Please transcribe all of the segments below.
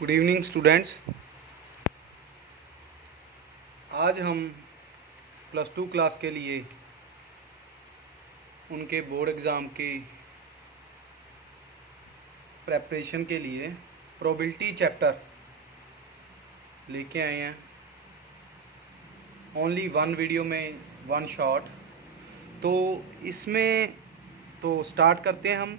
Good evening students. आज हम +2 class के लिए उनके बोर्ड एग्ज़ाम की प्रेपरेशन के लिए प्रोबेबिलिटी चैप्टर लेके आए हैं। ओनली वन वीडियो में वन शॉट। तो इसमें तो स्टार्ट करते हैं हम।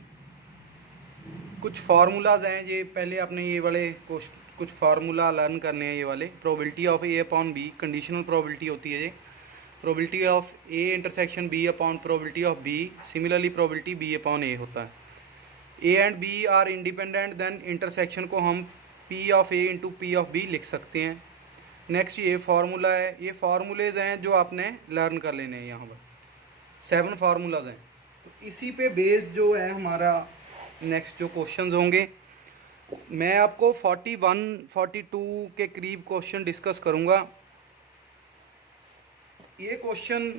कुछ फार्मूलाज हैं, ये पहले आपने ये वाले कुछ फार्मूला लर्न करने हैं। ये वाले probability of A upon B, conditional probability होती है ये। Probability of A intersection B upon probability of B, similarly probability B upon A होता है। A and B are independent, then intersection को हम P of A into P of B लिख सकते हैं। नेक्स्ट ये फार्मूला है, ये फार्मूलेज हैं जो आपने लर्न कर लेने हैं। यहाँ पर 7 फार्मूलाज हैं। तो इसी पे बेस्ड जो है हमारा नेक्स्ट जो क्वेश्चंस होंगे, मैं आपको 41 42 के करीब क्वेश्चन डिस्कस करूँगा। ये क्वेश्चन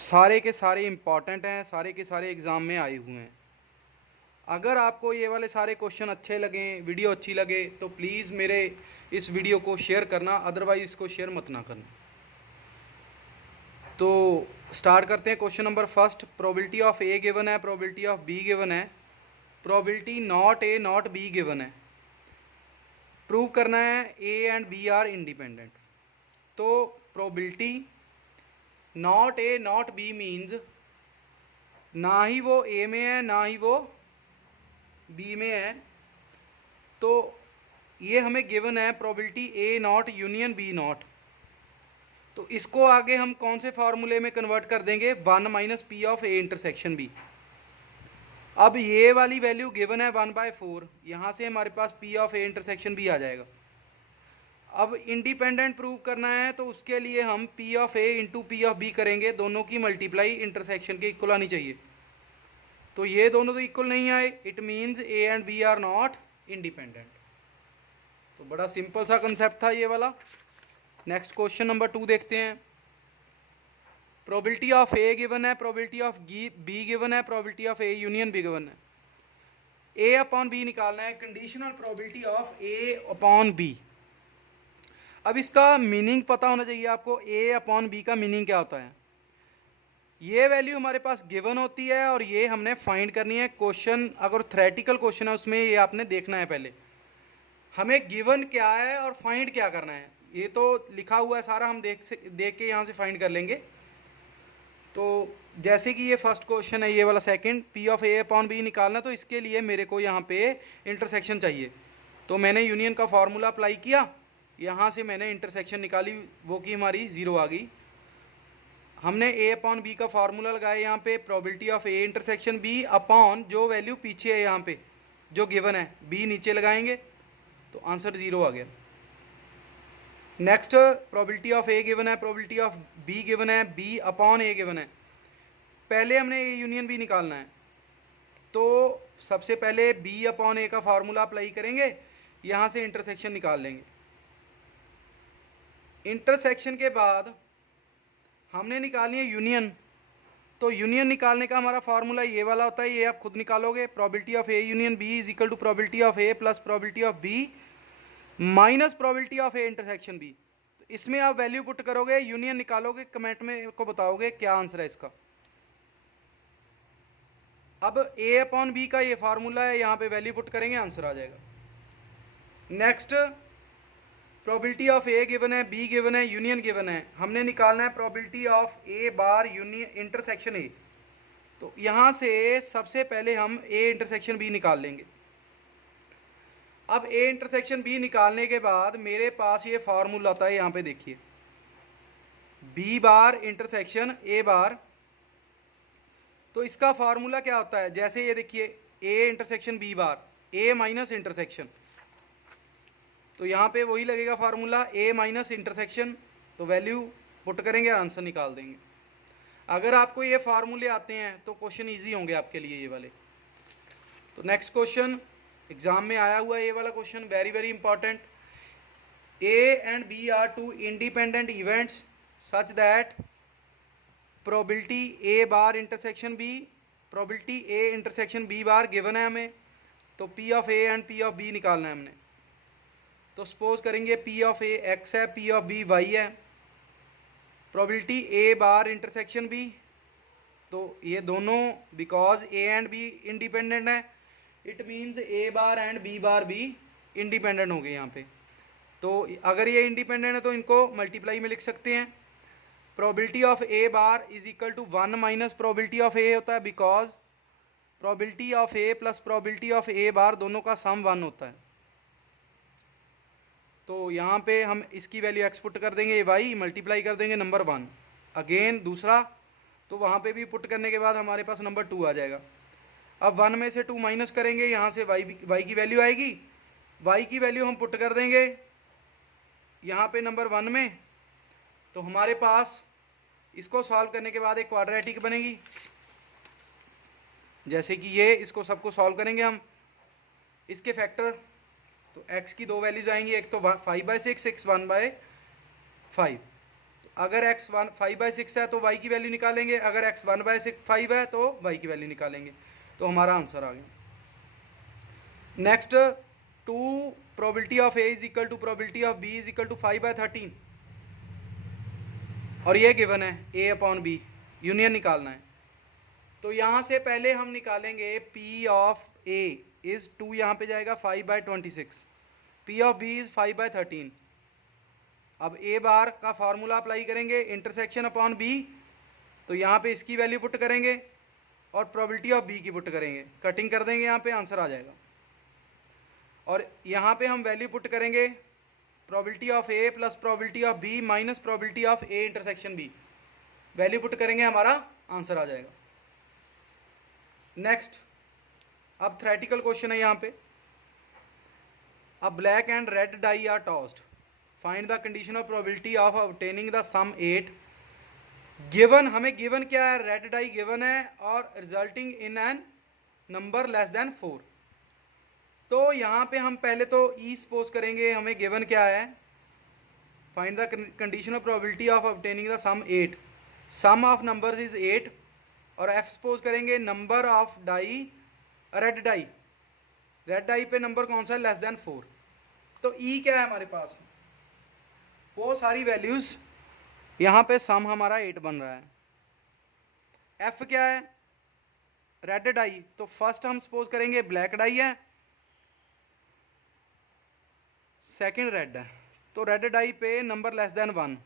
सारे के सारे इम्पॉर्टेंट हैं, सारे के सारे एग्ज़ाम में आए हुए हैं। अगर आपको ये वाले सारे क्वेश्चन अच्छे लगें, वीडियो अच्छी लगे, तो प्लीज़ मेरे इस वीडियो को शेयर करना, अदरवाइज़ इसको शेयर मत ना करना। तो स्टार्ट करते हैं। Question number first, probability of A given है, प्रोबेबिलिटी ऑफ बी गिवन है, probability not A not B given है। प्रूव करना है A and B are independent. तो probability not A not B means ना ही वो ए में है ना ही वो बी में है। तो ये हमें गिवन है probability A not union B not. तो इसको आगे हम कौन से फार्मूले में कन्वर्ट कर देंगे, 1 minus P of A intersection B. अब ये वाली वैल्यू गिवन है 1/4, यहाँ से हमारे पास P of A intersection B आ जाएगा। अब इंडिपेंडेंट प्रूव करना है, तो उसके लिए हम P of A into P of B करेंगे। दोनों की मल्टीप्लाई इंटरसेक्शन के इक्वल आनी चाहिए। तो ये दोनों तो इक्वल नहीं आए, it means A and B are not independent. तो बड़ा सिंपल सा कंसेप्ट था ये वाला। नेक्स्ट क्वेश्चन नंबर 2 देखते हैं। प्रोबेबिलिटी ऑफ ए गिवन है, प्रोबेबिलिटी ऑफ बी गिवन है, probability of A union B given है। ए अपॉन बी निकालना है, conditional probability of A upon B. अब इसका मीनिंग पता होना चाहिए आपको। ए अपॉन बी का मीनिंग क्या होता है। ये वैल्यू हमारे पास गिवन होती है और ये हमने फाइंड करनी है। क्वेश्चन अगर थ्योरेटिकल क्वेश्चन है उसमें ये आपने देखना है पहले हमें गिवन क्या है और फाइंड क्या करना है। ये तो लिखा हुआ है सारा, हम देख के यहाँ से फाइंड कर लेंगे। तो जैसे कि ये फर्स्ट क्वेश्चन है, ये वाला second, P of A upon B निकालना, तो इसके लिए मेरे को यहाँ पे इंटरसेक्शन चाहिए। तो मैंने यूनियन का फार्मूला अप्लाई किया, यहाँ से मैंने इंटरसेक्शन निकाली, वो की हमारी 0 आ गई। हमने ए अपॉन बी का फार्मूला लगाया यहाँ पे, probability of A intersection B upon जो वैल्यू पीछे है यहाँ पे जो गिवन है, बी नीचे लगाएंगे तो आंसर 0 आ गया। Next probability of A given है, प्रोबेबिलिटी ऑफ बी गिवन है, बी अपॉन ए गिवन है। पहले हमने ए यूनियन बी निकालना है, तो सबसे पहले बी अपॉन ए का फार्मूला अप्लाई करेंगे, यहाँ से इंटरसेक्शन निकाल लेंगे। इंटरसेक्शन के बाद हमने निकालनी है यूनियन। तो यूनियन निकालने का हमारा फार्मूला ये वाला होता है, ये आप खुद निकालोगे। Probability of A union B is equal to probability of A plus probability of B minus probability of A intersection B. तो इसमें आप वैल्यू पुट करोगे, यूनियन निकालोगे, कमेंट में को बताओगे क्या आंसर है इसका। अब ए अपॉन बी का ये फार्मूला है, यहाँ पे वैल्यू पुट करेंगे, आंसर आ जाएगा। Next probability of A given है, बी गिवन है, यूनियन गिवन है। हमने निकालना है probability of A bar union intersection A. तो यहाँ से सबसे पहले हम ए इंटरसेक्शन बी निकाल लेंगे। अब ए इंटरसेक्शन बी निकालने के बाद मेरे पास ये फार्मूला आता है, यहाँ पे देखिए, बी बार इंटरसेक्शन ए बार। तो इसका फार्मूला क्या होता है, जैसे ये देखिए A intersection B bar, A minus intersection. तो यहाँ पे वही लगेगा फार्मूला, ए माइनस इंटरसेक्शन। तो वैल्यू पुट करेंगे और आंसर निकाल देंगे। अगर आपको ये फार्मूले आते हैं तो क्वेश्चन ईजी होंगे आपके लिए ये वाले। तो नेक्स्ट क्वेश्चन एग्जाम में आया हुआ है, ये वाला question very very important. A and B are two independent events such that probability A bar intersection B, probability A intersection B bar given है हमें। तो P of A and P of B निकालना है हमने। तो suppose करेंगे P of A X है, P of B Y है, probability A bar intersection B, तो ये दोनों because A and B independent है, it means A bar and B bar भी इंडिपेंडेंट हो गए यहाँ पे। तो अगर ये इंडिपेंडेंट है तो इनको मल्टीप्लाई में लिख सकते हैं। Probability of A bar is equal to 1 minus probability of A होता है, because probability of A plus probability of A bar दोनों का सम 1 होता है। तो यहाँ पे हम इसकी वैल्यू एक्स पुट कर देंगे, वाई मल्टीप्लाई कर देंगे नंबर 1, अगेन दूसरा, तो वहाँ पे भी पुट करने के बाद हमारे पास नंबर 2 आ जाएगा। अब 1 में से 2 माइनस करेंगे, यहाँ से वाई की वैल्यू आएगी, वाई की वैल्यू हम पुट कर देंगे यहाँ पे नंबर 1 में, तो हमारे पास इसको सॉल्व करने के बाद एक क्वाड्रेटिक बनेगी, जैसे कि ये, इसको सबको सॉल्व करेंगे हम, इसके फैक्टर, तो x की 2 वैल्यूज आएंगी, एक तो 5/6, x 1/5। तो अगर x 5/6 है तो y की वैल्यू निकालेंगे, अगर x 1/5 है तो y की वैल्यू निकालेंगे, तो हमारा आंसर आ गया। Next 2 probability of a is equal to probability of b is equal to 5/13, और ये गिवन है a अपॉन b, यूनियन निकालना है। तो यहाँ से पहले हम निकालेंगे p ऑफ a इज 2, यहाँ पे जाएगा 5/26, p ऑफ b इज 5/13। अब a बार का फार्मूला अप्लाई करेंगे, इंटरसेक्शन अपॉन b, तो यहाँ पे इसकी वैल्यू पुट करेंगे और प्रोबेबिलिटी ऑफ b की पुट करेंगे, कटिंग कर देंगे, यहाँ पे आंसर आ जाएगा। और यहाँ पे हम वैल्यू पुट करेंगे probability of a plus probability of b minus probability of a intersection b, value put करेंगे, हमारा आंसर आ जाएगा। नेक्स्ट, अब थ्योरेटिकल क्वेश्चन है यहाँ पे, अब black and red die are tossed, find the condition of probability of obtaining the sum 8। Given, हमें गिवन क्या है, रेड डाई गिवन है और resulting in an number less than 4। तो यहाँ पे हम पहले तो ई सपोज करेंगे, हमें गिवन क्या है, find the condition of probability of obtaining the sum 8, sum of numbers is 8, और एफ सपोज करेंगे number of die, red die पे नंबर कौन सा है, लेस देन 4। तो ई क्या है हमारे पास, वो सारी वैल्यूज, यहाँ पे सम हमारा 8 बन रहा है। एफ क्या है, रेड डाई, तो फर्स्ट हम सपोज करेंगे ब्लैक डाई है, सेकंड रेड है, तो रेड डाई पे नंबर लेस देन 1,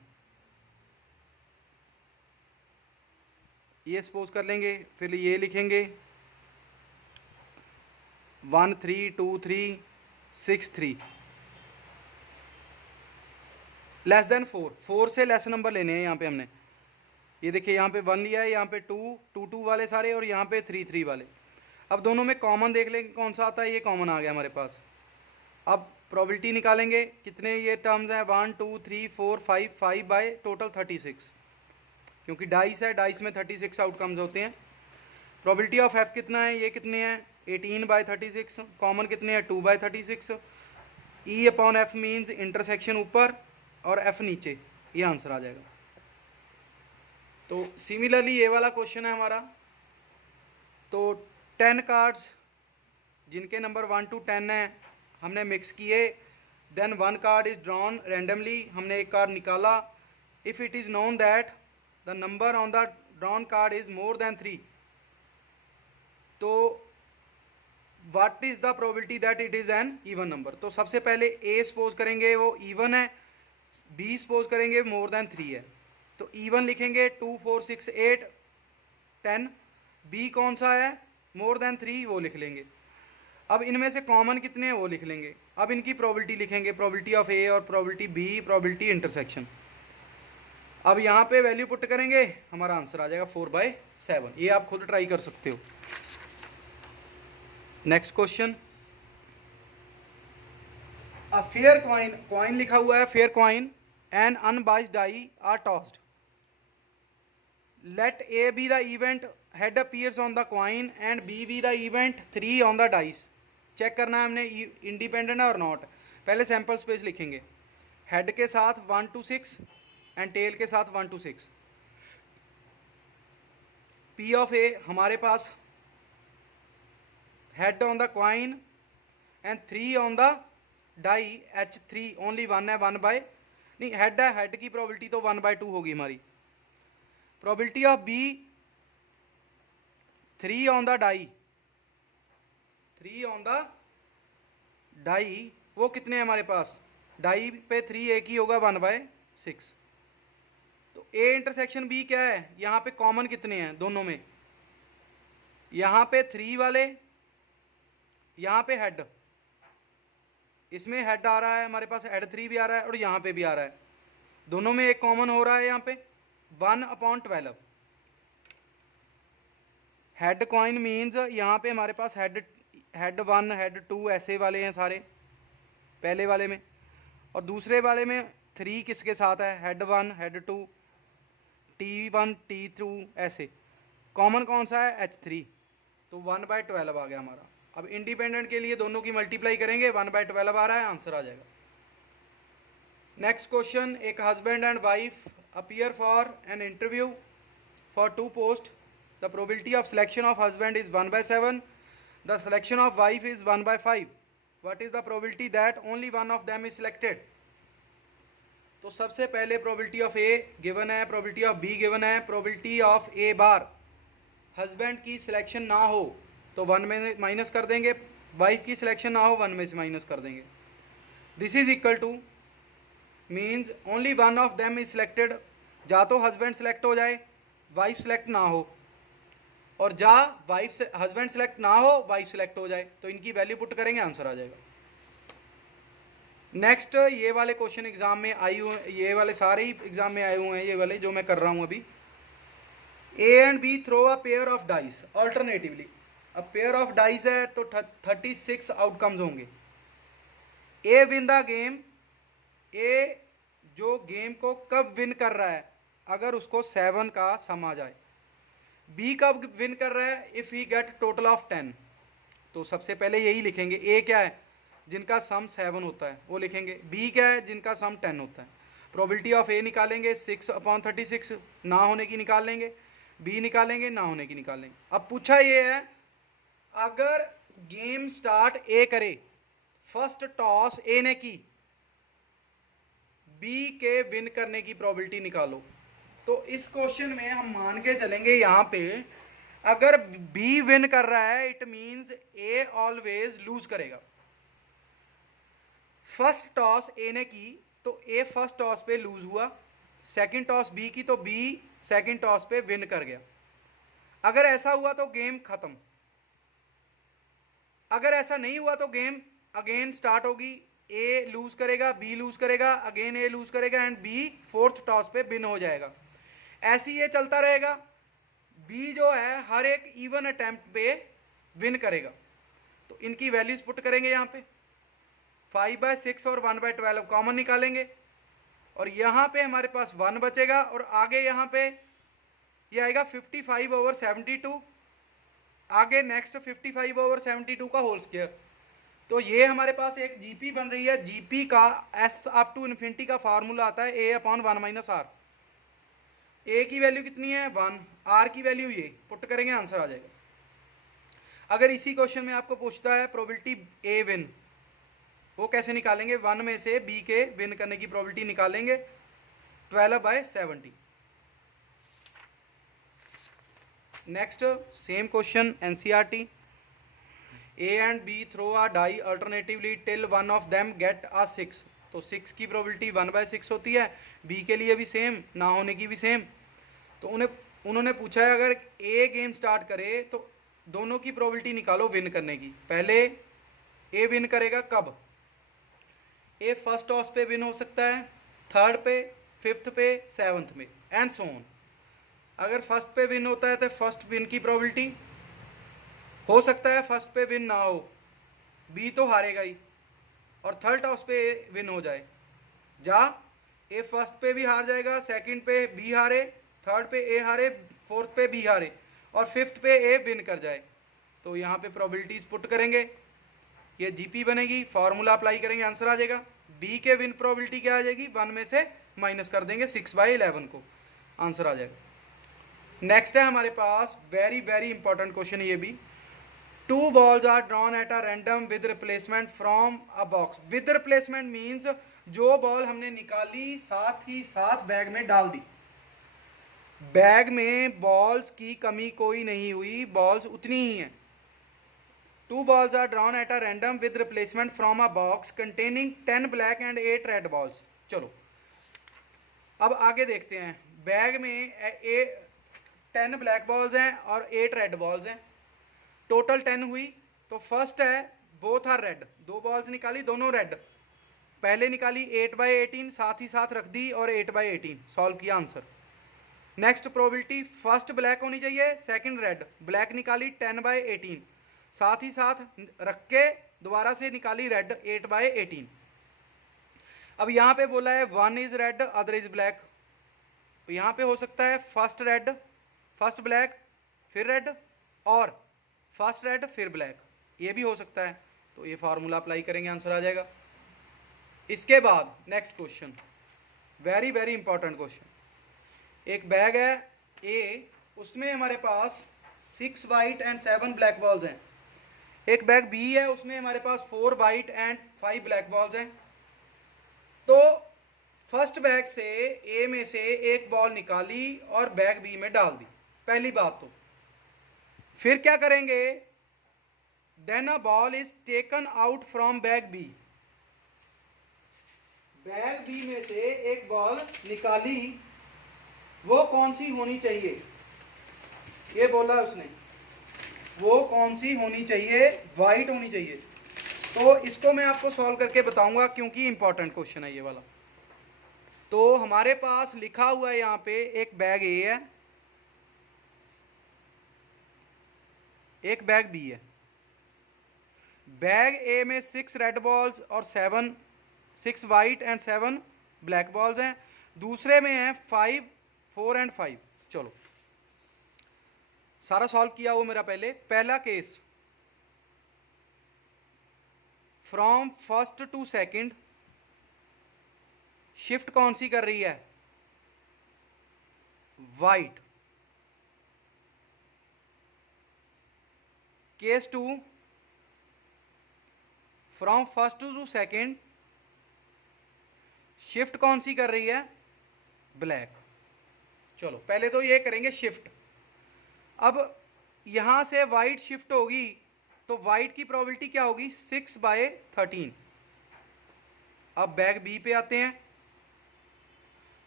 ये सपोज कर लेंगे, फिर ये लिखेंगे 1 3 2 3 6 3, लेस देन 4 से लेस नंबर लेने हैं यहाँ पे हमने, ये देखिए यहाँ पे 1 लिया है, यहाँ पे 2 वाले सारे, और यहाँ पे 3 वाले। अब दोनों में कॉमन देख लेंगे कौन सा आता है, ये कॉमन आ गया हमारे पास। अब प्रोबेबिलिटी निकालेंगे, कितने ये टर्म्स हैं, 1 2 3 4 5 बाय टोटल 36, क्योंकि डाइस है, डाइस में 36 आउटकम्स होते हैं। प्रोबेबिलिटी ऑफ एफ कितना है, ये कितने हैं, 18/36, कॉमन कितने हैं, 2/36। ई अपॉन एफ मीन्स इंटरसेक्शन ऊपर और एफ नीचे, ये आंसर आ जाएगा। तो सिमिलरली ये वाला क्वेश्चन है हमारा, तो 10 कार्ड्स जिनके नंबर 1 to 10 है हमने मिक्स किए, then 1 card is drawn randomly, हमने एक कार्ड निकाला, if it is known that the number on the drawn card is more than 3, तो what is the probability that it is an even number. तो सबसे पहले A suppose करेंगे वो even है, बी सपोज करेंगे मोर देन 3 है, तो इवन लिखेंगे 2 4 6 8 10, बी कौन सा है, मोर देन 3, वो लिख लेंगे। अब इनमें से कॉमन कितने हैं वो लिख लेंगे। अब इनकी प्रोबेबिलिटी लिखेंगे, प्रोबेबिलिटी ऑफ ए और प्रोबेबिलिटी बी, प्रोबेबिलिटी इंटरसेक्शन। अब यहाँ पे वैल्यू पुट करेंगे, हमारा आंसर आ जाएगा 4/7। ये आप खुद ट्राई कर सकते हो। Next question, a fair coin, coin लिखा हुआ है, fair coin and unbiased die are tossed, let A be the event head appears on the coin and B be the event 3 on the dice. Check करना है हमने independent है और not. पहले sample space लिखेंगे, हेड के साथ 1 to 6 and tell के साथ 1 to 6। पी ऑफ ए हमारे पास head on the coin and 3 on the die H3 only 1 है, 1 बाय नहीं हेड है, हेड की प्रोबेबिलिटी तो 1/2 होगी हमारी। Probability of B 3 on the die, 3 on the die वो कितने हैं हमारे पास, डाई पे 3 एक ही होगा 1/6। तो ए इंटरसेक्शन बी क्या है, यहाँ पे कॉमन कितने हैं दोनों में, यहाँ पे 3 वाले, यहाँ पे हेड, इसमें हेड आ रहा है हमारे पास, हेड 3 भी आ रहा है और यहाँ पे भी आ रहा है, दोनों में एक कॉमन हो रहा है यहाँ पे 1/12। हेड कॉइन मीन्स यहाँ पे हमारे पास हेड 1 हेड 2 ऐसे वाले हैं सारे पहले वाले में, और दूसरे वाले में 3 किसके साथ है, हेड 1 हेड 2 T1 T2 ऐसे, कॉमन कौन सा है H3, तो 1/12 आ गया हमारा। अब इंडिपेंडेंट के लिए दोनों की मल्टीप्लाई करेंगे, 1/12 आ रहा है, आंसर आ जाएगा। नेक्स्ट क्वेश्चन, एक husband and wife appear for an interview for 2 post, the probability of selection of husband is 1/7, the selection of wife is 1/5, what is the probability that only one of them is selected. तो सबसे पहले probability of A given है, probability of B given है, probability of A bar husband की selection ना हो तो 1 में माइनस कर देंगे, वाइफ की सिलेक्शन ना हो 1 में से माइनस कर देंगे। This is equal two means only one of them is selected, जा तो हस्बैंड सेलेक्ट हो जाए वाइफ सेलेक्ट ना हो, और जा वाइफ से हस्बैंड सेलेक्ट ना हो वाइफ सेलेक्ट हो जाए, तो इनकी वैल्यू पुट करेंगे, आंसर आ जाएगा। नेक्स्ट, ये वाले क्वेश्चन एग्जाम में आई हुए, ये वाले सारे ही एग्जाम में आए हुए हैं, ये वाले जो मैं कर रहा हूँ अभी। A and B throw a pair of dice alternatively, अब पेयर ऑफ डाइस है तो 36 आउटकम्स होंगे। A win the game, A जो गेम को कब विन कर रहा है अगर उसको 7 का सम आ जाए, बी कब विन कर रहा है if he get total of 10, तो सबसे पहले यही लिखेंगे, ए क्या है जिनका सम 7 होता है वो लिखेंगे, बी क्या है जिनका सम 10 होता है। प्रोबेबिलिटी ऑफ ए निकालेंगे 6/36, ना होने की निकाल लेंगे, बी निकालेंगे, ना होने की निकाल लेंगे। अब पूछा ये है अगर गेम स्टार्ट ए करे, फर्स्ट टॉस ए ने की, बी के विन करने की प्रोबेबिलिटी निकालो। तो इस क्वेश्चन में हम मान के चलेंगे यहाँ पे अगर बी विन कर रहा है it means A always lose करेगा। फर्स्ट टॉस ए ने की तो ए फर्स्ट टॉस पे लूज हुआ, सेकंड टॉस बी की तो बी सेकंड टॉस पे विन कर गया। अगर ऐसा हुआ तो गेम खत्म, अगर ऐसा नहीं हुआ तो गेम अगेन स्टार्ट होगी, ए लूज करेगा, बी लूज करेगा, अगेन ए लूज करेगा एंड बी फोर्थ टॉस पे विन हो जाएगा। ऐसे ये चलता रहेगा, बी जो है हर एक इवन अटेम्प्ट पे विन करेगा। तो इनकी वैल्यूज पुट करेंगे यहाँ पे 5/6 और 1/12 कॉमन निकालेंगे, और यहाँ पे हमारे पास 1 बचेगा, और आगे यहाँ पे ये आएगा 55/72, आगे नेक्स्ट 55/72 का होल स्क्वायर। तो ये हमारे पास एक जीपी बन रही है, जीपी का एस अप टू इन्फिनिटी का फार्मूला आता है a/1 - r। ए की वैल्यू कितनी है 1, आर की वैल्यू ये पुट करेंगे, आंसर आ जाएगा। अगर इसी क्वेश्चन में आपको पूछता है प्रोबेबिलिटी ए विन, वो कैसे निकालेंगे, 1 में से बी के विन करने की प्रोबेबिलिटी निकालेंगे 12/70। Next same question NCERT, A and B throw a die alternatively till one of them get a 6, तो 6 की प्रोबेबिलिटी 1/6 होती है, बी के लिए भी सेम, ना होने की भी सेम। तो उन्होंने पूछा है अगर ए गेम स्टार्ट करे तो दोनों की प्रोबेबिलिटी निकालो विन करने की। पहले ए विन करेगा कब, ए फर्स्ट टॉस पे विन हो सकता है, थर्ड पे, फिफ्थ पे, सेवन्थ में एंड सो ऑन। अगर फर्स्ट पे विन होता है तो फर्स्ट विन की प्रोबेबिलिटी हो सकता है फर्स्ट पे विन ना हो, बी तो हारेगा ही, और थर्ड टॉस पे ए विन हो जाए, जा ए फर्स्ट पे भी हार जाएगा, सेकंड पे बी हारे, थर्ड पे ए हारे, फोर्थ पे बी हारे, और फिफ्थ पे ए विन कर जाए। तो यहाँ पे प्रोबेबिलिटीज पुट करेंगे, ये जीपी बनेगी, फार्मूला अप्लाई करेंगे, आंसर आ जाएगा। बी के विन प्रोबेबिलिटी क्या आ जाएगी, 1 में से माइनस कर देंगे 6/11 को, आंसर आ जाएगा। नेक्स्ट है हमारे पास वेरी वेरी इंपॉर्टेंट क्वेश्चन, ये भी 2 balls are drawn at a random with replacement from a box. With replacement means जो बॉल हमने निकाली साथ ही साथ बैग में डाल दी। बैग में बॉल्स की कमी कोई नहीं हुई, बॉल्स उतनी ही हैं। 2 balls are drawn at a random with replacement from a box containing 10 black and 8 red balls. चलो अब आगे देखते हैं। बैग में 10 ब्लैक बॉल्स हैं और 8 रेड बॉल्स हैं, टोटल 10 हुई। तो फर्स्ट है बोथ आर रेड, 2 बॉल्स निकाली दोनों रेड, पहले निकाली 8/18 साथ ही साथ रख दी और 8/18 सॉल्व किया answer. Next probability, first black होनी चाहिए सेकंड रेड, ब्लैक निकाली 10/18 साथ ही साथ रख के दोबारा से निकाली रेड 8/18। अब यहाँ पे बोला है 1 is red other is black, तो यहाँ पे हो सकता है फर्स्ट रेड फर्स्ट ब्लैक फिर रेड और फर्स्ट रेड फिर ब्लैक, ये भी हो सकता है। तो ये फार्मूला अप्लाई करेंगे, आंसर आ जाएगा। इसके बाद next question, very very important question. एक बैग है ए, उसमें हमारे पास 6 वाइट एंड 7 ब्लैक बॉल्स हैं। एक बैग बी है, उसमें हमारे पास 4 वाइट एंड 5 ब्लैक बॉल्स हैं। तो फर्स्ट बैग से ए में से एक बॉल निकाली और बैग बी में डाल दी, पहली बात। तो फिर क्या करेंगे, then a ball is taken out from bag B. Bag B में से एक बॉल निकाली, वो कौन सी होनी चाहिए, ये बोला उसने, वो कौन सी होनी चाहिए, वाइट होनी चाहिए। तो इसको मैं आपको सॉल्व करके बताऊंगा क्योंकि इंपॉर्टेंट क्वेश्चन है ये वाला। तो हमारे पास लिखा हुआ है यहाँ पे एक बैग ए है, एक बैग बी है। बैग ए में 6 रेड बॉल्स और 6 वाइट एंड 7 ब्लैक बॉल्स हैं। दूसरे में है 5 4 एंड 5। चलो सारा सॉल्व किया वो मेरा पहला case, from first to second shift कौन सी कर रही है, white. Case 2, from first to second shift कौन सी कर रही है, ब्लैक। चलो पहले तो ये करेंगे शिफ्ट। अब यहां से वाइट शिफ्ट होगी तो वाइट की प्रोबेबिलिटी क्या होगी, 6/13। अब बैग बी पे आते हैं।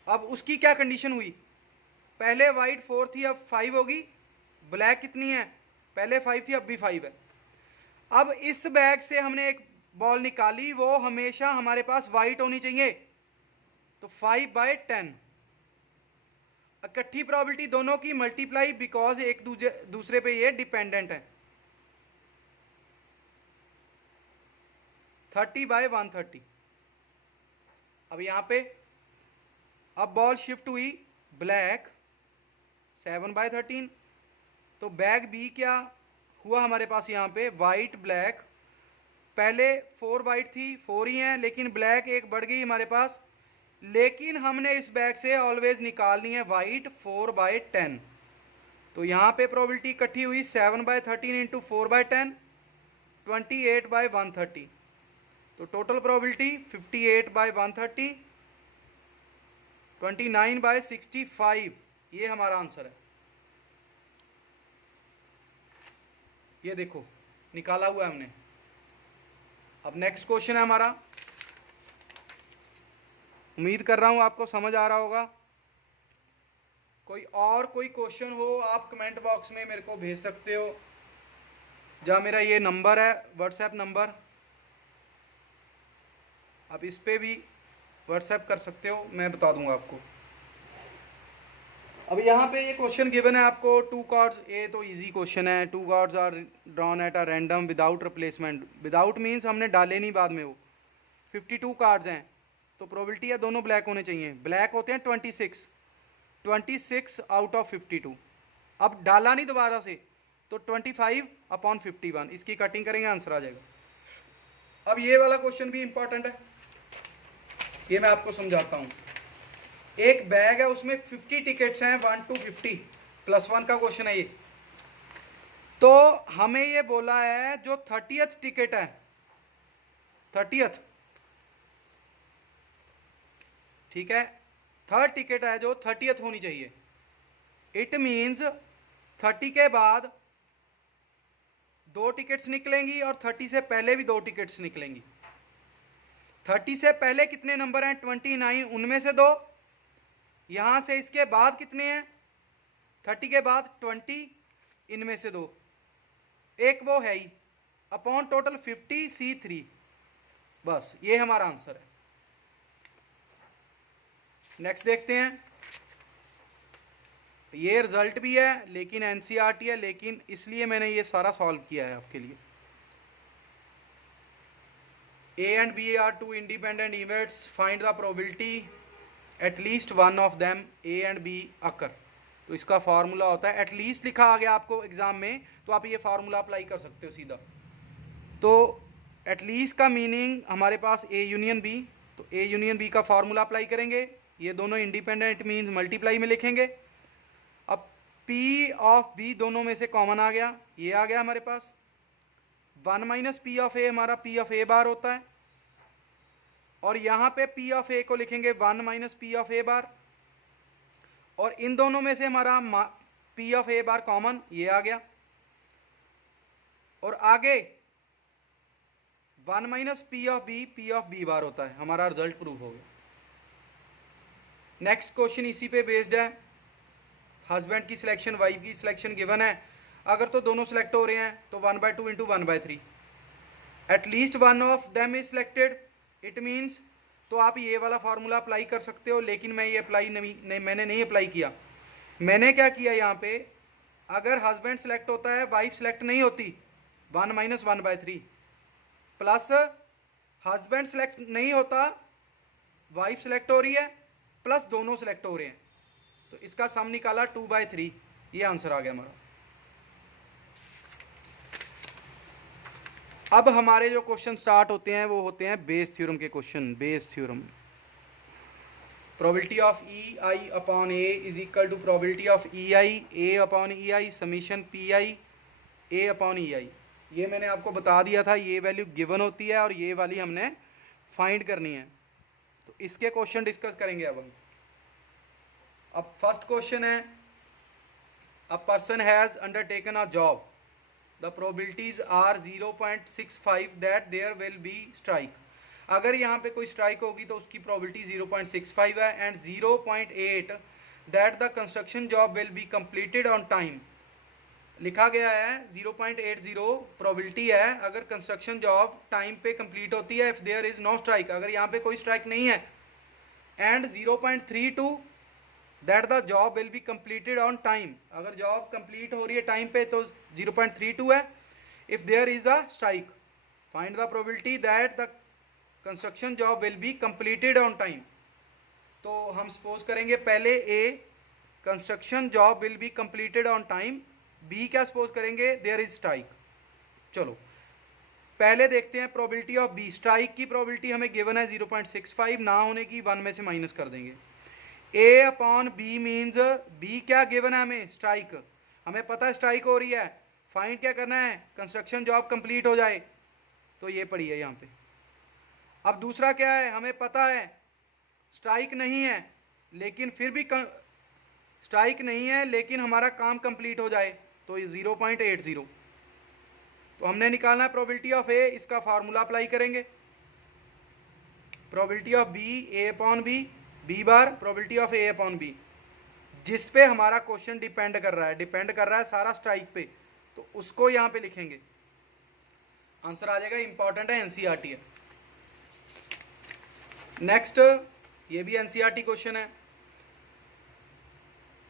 अब उसकी क्या कंडीशन हुई, पहले वाइट 4 थी अब 5 होगी, ब्लैक कितनी है, पहले 5 थी अब भी 5 है। अब इस बैग से हमने एक बॉल निकाली, वो हमेशा हमारे पास वाइट होनी चाहिए, तो 5/10। इकट्ठी प्रोबेबिलिटी दोनों की मल्टीप्लाई, बिकॉज एक दूसरे पे ये डिपेंडेंट है, 30/130। अब यहां पे अब बॉल शिफ्ट हुई ब्लैक 7/13, तो बैग बी क्या हुआ हमारे पास यहाँ पे, वाइट ब्लैक। पहले 4 वाइट थी, 4 ही हैं, लेकिन ब्लैक एक बढ़ गई हमारे पास। लेकिन हमने इस बैग से ऑलवेज निकालनी है वाइट 4/10। तो यहाँ पे प्रोबेबिलिटी इकट्ठी हुई 7/13 इंटू 4/10, 28/130। तो टोटल प्रोबेबिलिटी 58/130, 29/65। ये हमारा आंसर है। ये देखो निकाला हुआ है हमने। अब नेक्स्ट क्वेश्चन है हमारा, उम्मीद कर रहा हूं आपको समझ आ रहा होगा। कोई क्वेश्चन हो आप कमेंट बॉक्स में मेरे को भेज सकते हो, जहाँ मेरा ये नंबर है व्हाट्सएप नंबर, आप इस पे भी व्हाट्सएप कर सकते हो, मैं बता दूंगा आपको। अब यहाँ पे ये क्वेश्चन गिवन है आपको, 2 कार्ड्स, ये तो इजी क्वेश्चन है। 2 cards are drawn at a random without replacement. Without means हमने डाले नहीं बाद में, वो 52 कार्ड्स हैं, तो प्रोबेबिलिटी है दोनों ब्लैक होने चाहिए। ब्लैक होते हैं 26 आउट ऑफ 52। अब डाला नहीं दोबारा से, तो 25/51, इसकी कटिंग करेंगे, आंसर आ जाएगा। अब ये वाला क्वेश्चन भी इंपॉर्टेंट है, ये मैं आपको समझाता हूँ। एक बैग है, उसमें 50 टिकट्स हैं, 1 to 50 +1 का क्वेश्चन है ये। तो हमें ये बोला है जो 30th टिकट है, 30th, ठीक है, थर्ड टिकट है जो 30th होनी चाहिए। इट मीन्स 30 के बाद 2 टिकट्स निकलेंगी और 30 से पहले भी 2 टिकट्स निकलेंगी। 30 से पहले कितने नंबर हैं? 29, उनमें से 2। यहां से इसके बाद कितने हैं? 30 के बाद 20, इनमें से 2, एक वो है ही, अपॉन टोटल 50 C3। बस ये हमारा आंसर है। नेक्स्ट देखते हैं। ये रिजल्ट भी है लेकिन एनसीईआरटी है, लेकिन इसलिए मैंने ये सारा सॉल्व किया है आपके लिए। A and B are two independent events. Find the probability at least one of them A and B occur. तो इसका फार्मूला होता है, एटलीस्ट लिखा आ गया आपको एग्जाम में तो आप ये फार्मूला अप्लाई कर सकते हो सीधा। तो एटलीस्ट का मीनिंग हमारे पास A यूनियन B, तो A यूनियन B का फार्मूला अप्लाई करेंगे। ये दोनों इंडिपेंडेंट मीन्स मल्टीप्लाई में लिखेंगे। अब P ऑफ B दोनों में से कॉमन आ गया, ये आ गया हमारे पास। 1 माइनस पी ऑफ ए हमारा पी ऑफ ए बार होता है, और यहां पे पी ऑफ ए को लिखेंगे 1 minus P of A bar, और इन दोनों में से हमारा P of A bar common, ये आ गया। और आगे 1 minus P of B bar होता है। हमारा रिजल्ट प्रूव हो गया। नेक्स्ट क्वेश्चन इसी पे बेस्ड है। हस्बैंड की सिलेक्शन, वाइफ की सिलेक्शन गिवन है। अगर तो दोनों सिलेक्ट हो रहे हैं तो 1/2 into 1/3। At least one of them is selected, it means, तो आप ये वाला फार्मूला अप्लाई कर सकते हो, लेकिन मैं ये अप्लाई मैंने नहीं अप्लाई किया। मैंने क्या किया यहाँ पे, अगर हस्बैंड सेलेक्ट होता है वाइफ सेलेक्ट नहीं होती, 1 माइनस 1/3, प्लस हस्बैंड सेलेक्ट नहीं होता वाइफ सेलेक्ट हो रही है, प्लस दोनों सेलेक्ट हो रहे हैं, तो इसका सम निकाला 2/3। ये आंसर आ गया हमारा। अब हमारे जो क्वेश्चन स्टार्ट होते हैं वो होते हैं बेस थ्योरम के question. Bayes theorem, probability of E I upon A is equal to probability of E I A upon E I summation P I A upon E I. ये मैंने आपको बता दिया था, ये वैल्यू गिवन होती है और ये वाली हमने फाइंड करनी है। तो इसके क्वेश्चन डिस्कस करेंगे अब हम। अब फर्स्ट क्वेश्चन है, a person has undertaken a job, the probabilities are 0.65 that there will be strike। अगर यहाँ पे कोई स्ट्राइक होगी तो उसकी प्रोबेबिलिटी 0.65 है, and 0.8 that the construction job will be completed on time. लिखा गया है 0.80 प्रोबेबिलिटी है अगर कंस्ट्रक्शन जॉब टाइम पे कंप्लीट होती है, if there is no strike, अगर यहाँ पे कोई स्ट्राइक नहीं है, and 0.32 that the job will be completed on time, अगर जॉब कंप्लीट हो रही है टाइम पे तो 0.32 है। If there is a strike, find the probability that the construction job will be completed on time. तो हम सपोज करेंगे पहले A, construction job will be completed on time, B क्या सपोज करेंगे, देयर इज स्ट्राइक। चलो पहले देखते हैं प्रोबेबिलिटी ऑफ बी। स्ट्राइक की प्रोबेबिलिटी हमें गिवन है 0.65, ना होने की 1 में से माइनस कर देंगे। ए अपॉन बी मीन्स बी क्या गिवन है हमें, स्ट्राइक, हमें पता है स्ट्राइक हो रही है, फाइंड क्या करना है, कंस्ट्रक्शन जॉब कंप्लीट हो जाए, तो ये पड़ी है यहाँ पे। अब दूसरा क्या है, हमें पता है स्ट्राइक नहीं है लेकिन फिर भी स्ट्राइक नहीं है लेकिन हमारा काम कंप्लीट हो जाए, तो ये 0.80। तो हमने निकालना है प्रोबेबिलिटी ऑफ ए, इसका फार्मूला अप्लाई करेंगे। Probability of B A upon B, B bar probability of A upon B, जिस पे हमारा क्वेश्चन डिपेंड कर रहा है, डिपेंड कर रहा है सारा स्ट्राइक पे, तो उसको यहाँ पे लिखेंगे, आंसर आ जाएगा। इंपॉर्टेंट है, एनसीईआरटी है। नेक्स्ट, ये भी एनसीईआरटी क्वेश्चन है।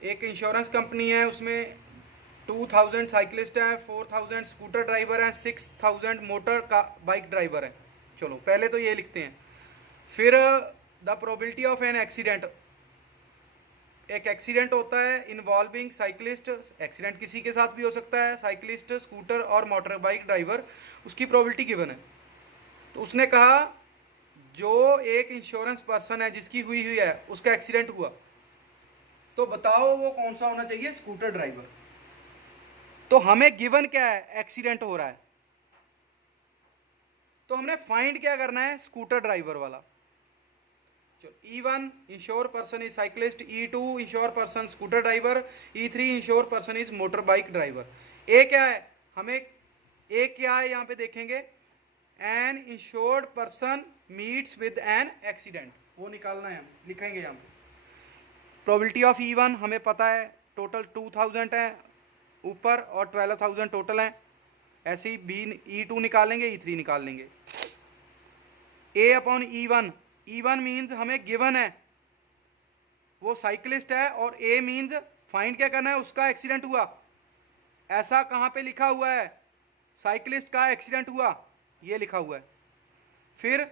एक इंश्योरेंस कंपनी है, उसमें 2000 साइकिलिस्ट हैं, 4000 स्कूटर ड्राइवर हैं, 6000 मोटर का बाइक ड्राइवर हैं। चलो पहले तो ये लिखते हैं, फिर the probability of an accident, एक एक्सीडेंट होता है इन्वॉल्विंग साइकिलिस्ट, एक्सीडेंट किसी के साथ भी हो सकता है, साइकिलिस्ट, स्कूटर और मोटर बाइक ड्राइवर, उसकी प्रोबेबिलिटी गिवन है। तो उसने कहा जो एक इंश्योरेंस पर्सन है जिसकी हुई है उसका एक्सीडेंट हुआ, तो बताओ वो कौन सा होना चाहिए, स्कूटर ड्राइवर। तो हमें गिवन क्या है, एक्सीडेंट हो रहा है, तो हमने फाइंड क्या करना है, स्कूटर ड्राइवर वाला। चलो, E1 insure person is cyclist, E2 insure person scooter driver, E3 insure person is motor bike driver. A क्या है, हमें ए क्या है यहाँ पे देखेंगे, an insured person meets with an accident, वो निकालना है, हम लिखेंगे यहाँ पे। प्रोबेबिलिटी ऑफ E1 हमें पता है टोटल 2000 है ऊपर और 12000 टोटल है, ऐसे ही E2 निकालेंगे, E3 निकाल लेंगे। A upon E1, E1 means हमें गिवन है वो साइकिलिस्ट है, और A मीन्स फाइंड क्या करना है, उसका एक्सीडेंट हुआ। ऐसा कहाँ पे लिखा हुआ है, साइकिलिस्ट का एक्सीडेंट हुआ, ये लिखा हुआ है। फिर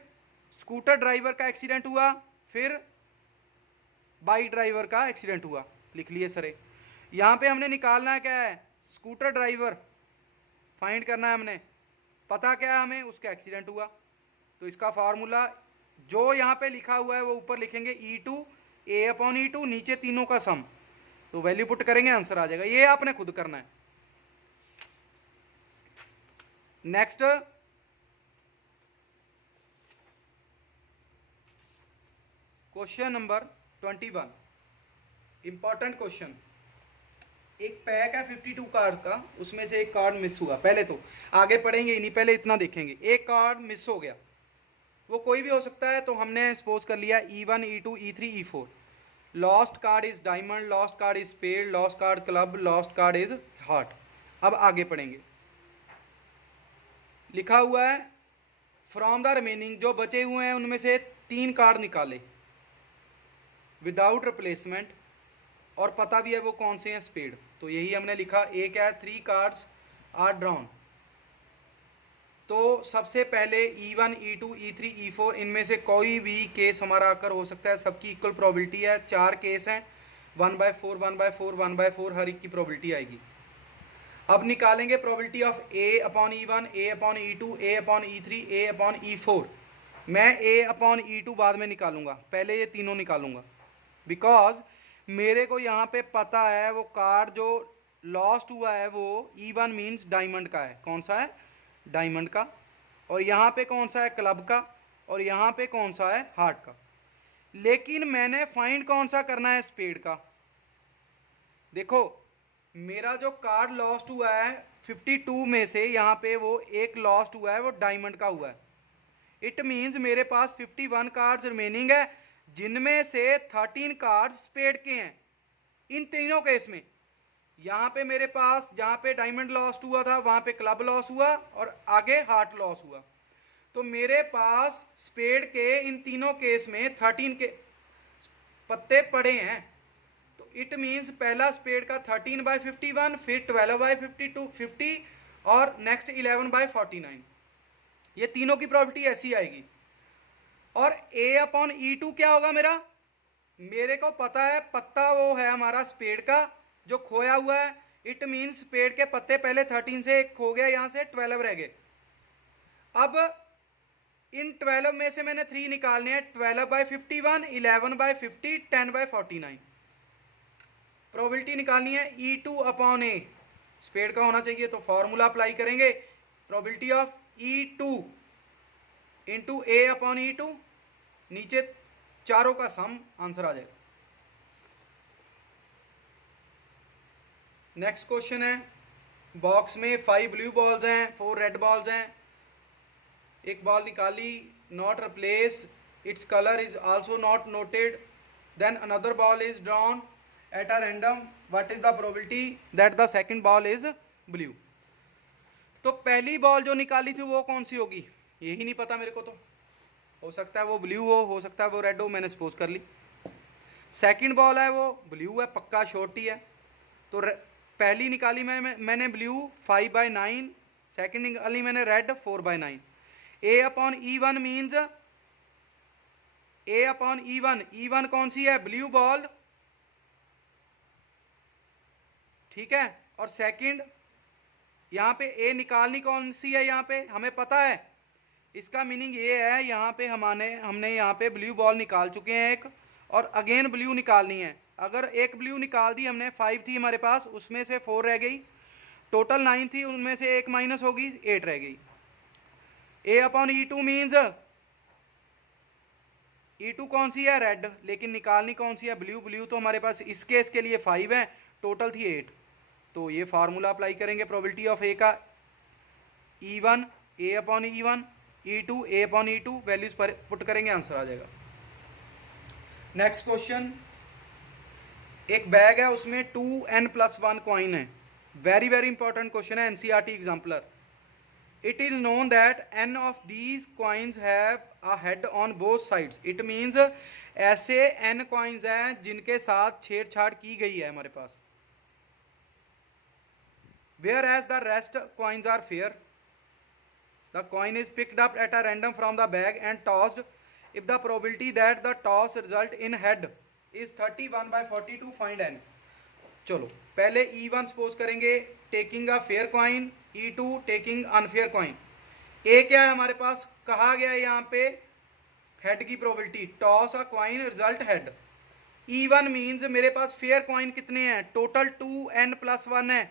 स्कूटर ड्राइवर का एक्सीडेंट हुआ, फिर बाइक ड्राइवर का एक्सीडेंट हुआ, लिख लिए सरे। यहाँ पे हमने निकालना है क्या है, स्कूटर ड्राइवर फाइंड करना है हमने, पता क्या है हमें, उसका एक्सीडेंट हुआ। तो इसका फार्मूला जो यहाँ पे लिखा हुआ है वो ऊपर लिखेंगे, E2 A अपॉन E2, नीचे तीनों का सम, तो वैल्यू पुट करेंगे, आंसर आ जाएगा। ये आपने खुद करना है। Next, question number 21, important question. एक पैक है 52 कार्ड का, उसमें से एक कार्ड मिस हुआ। पहले तो आगे पढ़ेंगे ही नहीं, पहले इतना देखेंगे। एक कार्ड मिस हो गया, वो कोई भी हो सकता है, तो हमने सपोज कर लिया E1 E2 E3 E4। Lost card is diamond, lost card is spade, lost card club, lost card is heart. अब आगे पढ़ेंगे। लिखा हुआ है फ्रॉम द रिमेनिंग, जो बचे हुए हैं उनमें से 3 कार्ड निकाले विदाउट रिप्लेसमेंट, और पता भी है वो कौन से हैं, स्पेड। तो यही हमने लिखा। ए क्या है, 3 कार्ड्स आर ड्रॉन। तो सबसे पहले E1 E2 E3 E4, इनमें से कोई भी केस हमारा आकर हो सकता है, सबकी इक्वल प्रोबेबिलिटी है। 4 केस हैं, 1/4 1/4 1/4, हर एक की प्रोबेबिलिटी आएगी। अब निकालेंगे probability of A upon E1, A upon E2, A upon E3, A upon E4। मैं A अपॉन E2 बाद में निकालूंगा, पहले ये तीनों निकालूंगा, बिकॉज मेरे को यहाँ पे पता है वो कार्ड जो लॉस्ट हुआ है वो E1 मीन्स डायमंड का है। कौन सा है, डायमंड का। और यहाँ पे कौन सा है, क्लब का। और यहाँ पे कौन सा है, हार्ट का। लेकिन मैंने फाइंड कौन सा करना है, स्पेड का। देखो मेरा जो कार्ड लॉस्ट हुआ है 52 में से, यहाँ पे वो एक लॉस्ट हुआ है, वो डायमंड का हुआ है। इट मीन्स मेरे पास 51 कार्ड्स रिमेनिंग है, जिनमें से 13 कार्ड्स स्पेड के हैं। इन तीनों केस में यहाँ पे मेरे पास, जहाँ पे डायमंड लॉस्ट हुआ था वहाँ पे क्लब लॉस हुआ, और आगे हार्ट लॉस हुआ। तो मेरे पास स्पेड के इन तीनों केस में 13 के पत्ते पड़े हैं। तो इट मीन्स पहला स्पेड का 13/51, फिर 12/52 50, और नेक्स्ट 11/49। ये तीनों की प्रोबेबिलिटी ऐसी आएगी। और A अपॉन E2 क्या होगा मेरे को पता है पत्ता वो है हमारा स्पेड का जो खोया हुआ है। इट मीन्स स्पेड के पत्ते पहले 13 से एक खो गया, यहां से 12 रह गए। अब इन 12 में से मैंने 3 निकालने हैं, 12/51, 11/50, 10/49। प्रोबेबिलिटी निकालनी है E2 अपॉन A, स्पेड का होना चाहिए, तो फॉर्मूला अप्लाई करेंगे। Probability of E2 into A upon E2, नीचे चारों का सम, आंसर आ जाएगा। नेक्स्ट क्वेश्चन है, बॉक्स में 5 ब्लू बॉल्स हैं, 4 रेड बॉल्स हैं। एक बॉल निकाली, not replace, its colour is also not noted, then another ball is drawn at a random, what is the probability that the second ball is blue. तो पहली ball जो निकाली थी वो कौन सी होगी, यही नहीं पता मेरे को। तो हो सकता है वो ब्लू हो सकता है वो रेड हो, मैंने सपोज कर ली। सेकंड बॉल है वो ब्लू है, पक्का शॉर्टी है। तो पहली निकाली मैंने ब्लू 5/9, सेकंड निकाली मैंने red 4/9। A upon E1 means A upon E1 कौन सी है, ब्लू बॉल, ठीक है। और सेकंड यहाँ पे A निकालनी कौन सी है, यहाँ पे हमें पता है। इसका मीनिंग ये है, यहाँ पे हमने यहाँ पे ब्लू बॉल निकाल चुके हैं एक, और अगेन ब्लू निकालनी है। अगर एक ब्लू निकाल दी हमने, 5 थी हमारे पास, उसमें से 4 रह गई, टोटल 9 थी, उनमें से 1 माइनस होगी, 8 रह गई। ए अपॉन E2 मीन्स E2 कौन सी है, रेड, लेकिन निकालनी कौन सी है, ब्लू। ब्लू तो हमारे पास इस केस के लिए 5 है, टोटल थी 8। तो ये फार्मूला अप्लाई करेंगे प्रोबेबिलिटी ऑफ ए का, E1 ए अपॉन E1, E2 ए अपॉन E2, वैल्यूज पर पुट करेंगे, आंसर आ जाएगा। नेक्स्ट क्वेश्चन, एक बैग है, उसमें 2n+1 कॉइन है। वेरी वेरी इंपॉर्टेंट क्वेश्चन है, NCERT exemplar. It is known that n of these coins have a head on both sides. It means ऐसे n coins हैं जिनके साथ छेड़छाड़ की गई है हमारे पास। Whereas the rest coins are fair. The coin is picked up at a random from the bag and tossed. If the probability that the toss result in head is 31/42, find n. चलो पहले E1 suppose करेंगे taking a fair coin, E2 taking unfair coin. A क्या है हमारे पास, कहा गया है यहाँ पे हेड की प्रोबेबिलिटी, टॉस अ coin result head. E1 means मेरे पास फेयर कॉइन कितने हैं, टोटल 2n+1 है।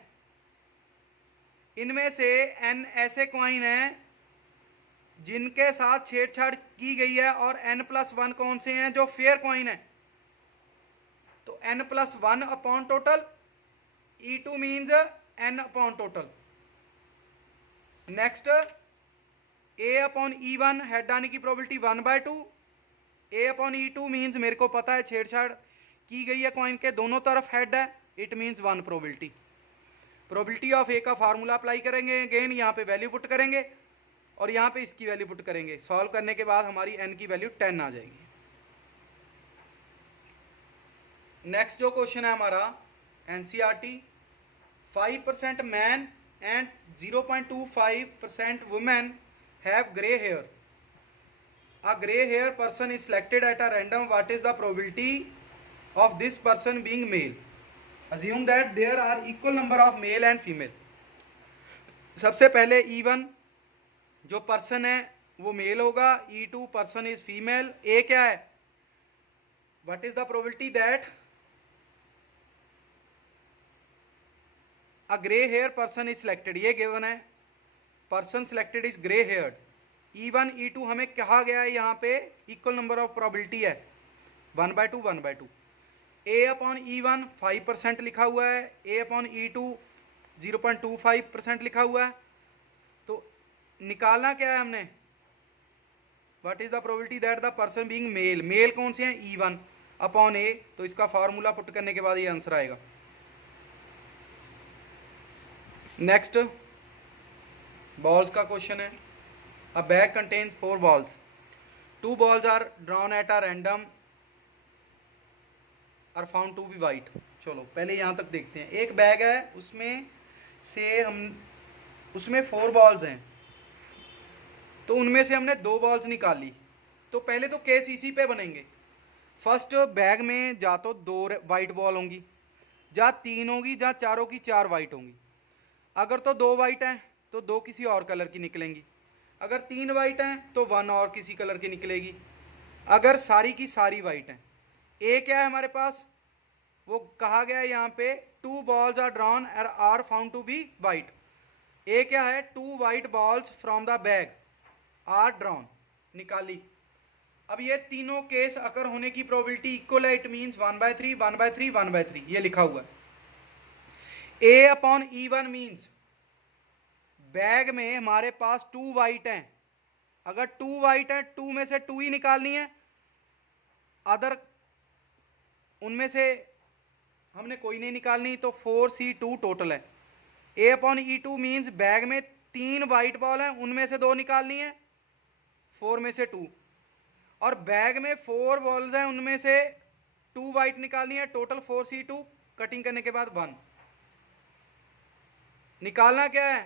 इनमें से n ऐसे कॉइन हैं जिनके साथ छेड़छाड़ की गई है, और n+1 कौन से हैं, जो फेयर कॉइन है। तो n+1 upon total, E2 means n upon total. Next a upon E1 head आने की probability 1/2, a upon E2 means मेरे को पता है छेड़छाड़ की गई है कॉइन के दोनों तरफ हेड है, it means 1 probability. Probability of a का फार्मूला अप्लाई करेंगे, अगेन यहाँ पे वैल्यू पुट करेंगे और यहाँ पे इसकी वैल्यू पुट करेंगे। सॉल्व करने के बाद हमारी n की वैल्यू 10 आ जाएगी। नेक्स्ट जो क्वेश्चन है हमारा NCERT, 5% man and 0.25% women have grey hair. A grey hair person is selected at a random. What is the probability of this person being male? Assume that there are equal number of male and female. सबसे पहले E1 जो person है वो mail होगा, E2 person is female. A क्या है, what is the probability that a grey hair person is selected, ये given है, person selected is grey haired. E1 E2 हमें कहा गया है यहाँ पे इक्वल नंबर ऑफ प्रोबेबिलिटी है 1/2 1/2। ए अपॉन E1 5% लिखा हुआ है, ए अपॉन E2 0.25% लिखा हुआ है। तो निकालना क्या है हमने, what is the probability that the person being male, male कौन से हैं, E1 अपॉन ए। तो इसका फार्मूला पुट करने के बाद ये आंसर आएगा। नेक्स्ट बॉल्स का क्वेश्चन है। A bag contains 4 balls. 2 balls are drawn at a random are found to be white. चलो पहले यहाँ तक देखते हैं। एक बैग है, उसमें से उसमें 4 balls हैं, तो उनमें से हमने 2 balls निकाल ली। तो पहले तो केस इसी पे बनेंगे। फर्स्ट बैग में जा तो 2 वाइट बॉल होंगी, जा 3 होगी, जा चारों की 4 वाइट होंगी। अगर तो 2 वाइट हैं तो 2 किसी और कलर की निकलेंगी, अगर 3 वाइट हैं तो 1 और किसी कलर की निकलेगी, अगर सारी की सारी वाइट हैं। ए क्या है हमारे पास, वो कहा गया है यहाँ पे 2 balls are drawn are found to be white. A क्या है, 2 white balls from the bag are drawn, निकाली। अब ये तीनों केस अगर होने की प्रोबेबिलिटी इक्वल है, इट मीन्स 1/3 1/3 1/3, ये लिखा हुआ है। A upon E1 means bag में हमारे पास 2 वाइट हैं, अगर 2 वाइट हैं 2 में से 2 ही निकालनी है, अदर उनमें से हमने कोई नहीं निकालनी, तो 4C2 टोटल है। A upon E2 means bag में 3 वाइट बॉल हैं, उनमें से 2 निकालनी है, 4 में से 2, और बैग में 4 बॉल्स हैं, उनमें से 2 वाइट निकालनी है, टोटल 4C2, कटिंग करने के बाद 1। निकालना क्या है,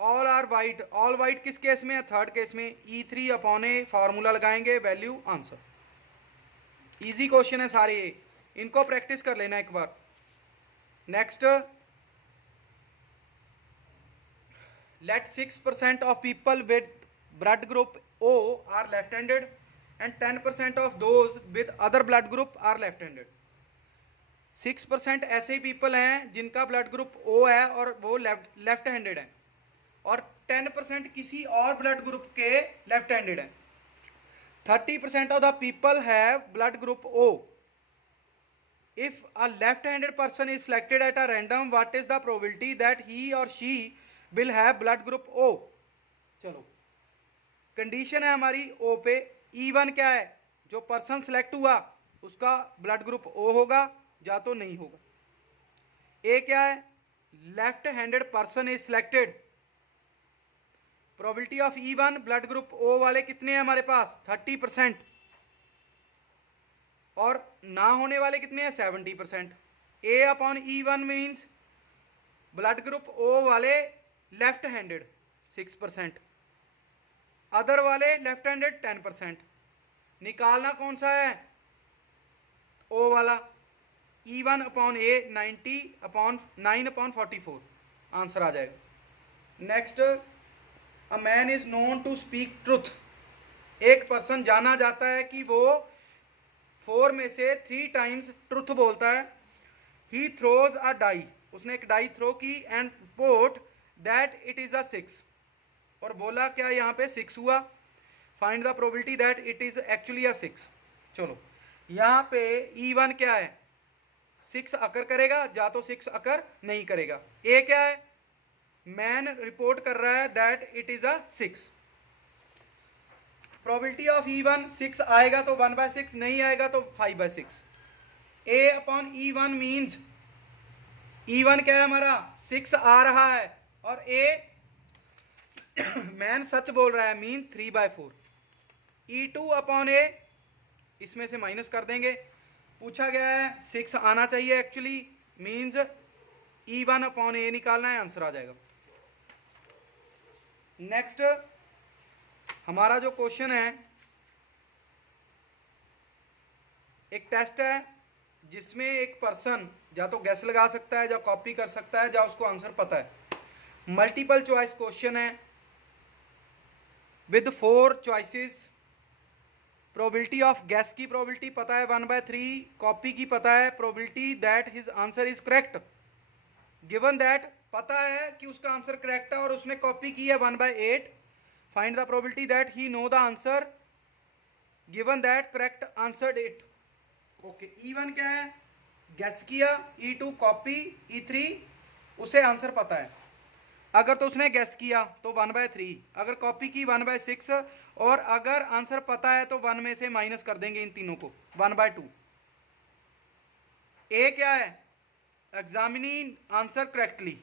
all are white. All white किस केस में है, थर्ड केस में। E3 अपॉन ए फार्मूला लगाएंगे, वैल्यू आंसर। इजी क्वेश्चन है सारे ये, इनको प्रैक्टिस कर लेना एक बार। Next, let 6% of people with blood group O are left handed and 10% of those with other blood group are left handed. 6% ऐसे ही पीपल हैं जिनका ब्लड ग्रुप ओ है और वो लेफ्ट हैंडेड है, और 10% किसी और ब्लड ग्रुप के लेफ्ट हैंडेड है। 30% of the people have blood group O. If a left-handed person is selected at a random, what is the probability that he or she will have blood group O? चलो, condition है हमारी O पे। E1 क्या है? जो person select हुआ उसका blood group O होगा, या तो नहीं होगा। ए क्या है? Left handed person is selected. Probability of E1 blood group O वाले कितने हैं हमारे पास? 30%। और ना होने वाले कितने हैं? 70%। A upon E1 means blood group O वाले लेफ्ट हैंडेड 6%, अदर वाले लेफ्ट हैंडेड 10%। निकालना कौन सा है? O वाला। E1 upon A 90 upon 9/44 answer आ जाएगा। Next, a man is known to speak truth. एक पर्सन जाना जाता है कि वो 4 में से 3 टाइम्स ट्रुथ बोलता है। ही थ्रोज अ डाई, उसने एक डाई थ्रो की and pot that it is a 6, और बोला क्या यहाँ पे 6 हुआ। Find the probability that it is actually a 6। चलो, यहाँ पे E1 क्या है? 6 अकर करेगा, या तो 6 अकर नहीं करेगा। ए क्या है? मैन रिपोर्ट कर रहा है that it is a 6। Probability of E1 6 आएगा तो 1/6, नहीं आएगा तो 5/6। ए अपॉन E1 मीन्स E1 क्या है हमारा? 6 आ रहा है, और ए मैन सच बोल रहा है, मीन 3/4। E2 अपॉन ए, इसमें से माइनस कर देंगे। पूछा गया है 6 आना चाहिए एक्चुअली, मीन्स E1 अपॉन ए निकालना है, आंसर आ जाएगा। नेक्स्ट हमारा जो क्वेश्चन है, एक टेस्ट है जिसमें एक पर्सन या तो गैस लगा सकता है, या कॉपी कर सकता है, या उसको आंसर पता है। मल्टीपल चॉइस क्वेश्चन है with 4 choices. Probability of gas की प्रोबेबिलिटी पता है 1/3, कॉपी की पता है, probability that his answer is correct given that पता है कि उसका आंसर करेक्ट है और उसने कॉपी की है 1/8। Find the probability that he know the answer given that correct answered it. Okay, E1 क्या है? गैस किया। E2 copy. E3 उसे आंसर पता है। अगर तो उसने गैस किया तो 1/3, अगर कॉपी की 1/6, और अगर आंसर पता है तो 1 में से माइनस कर देंगे इन तीनों को, 1/2। ए क्या है? Examining answer correctly.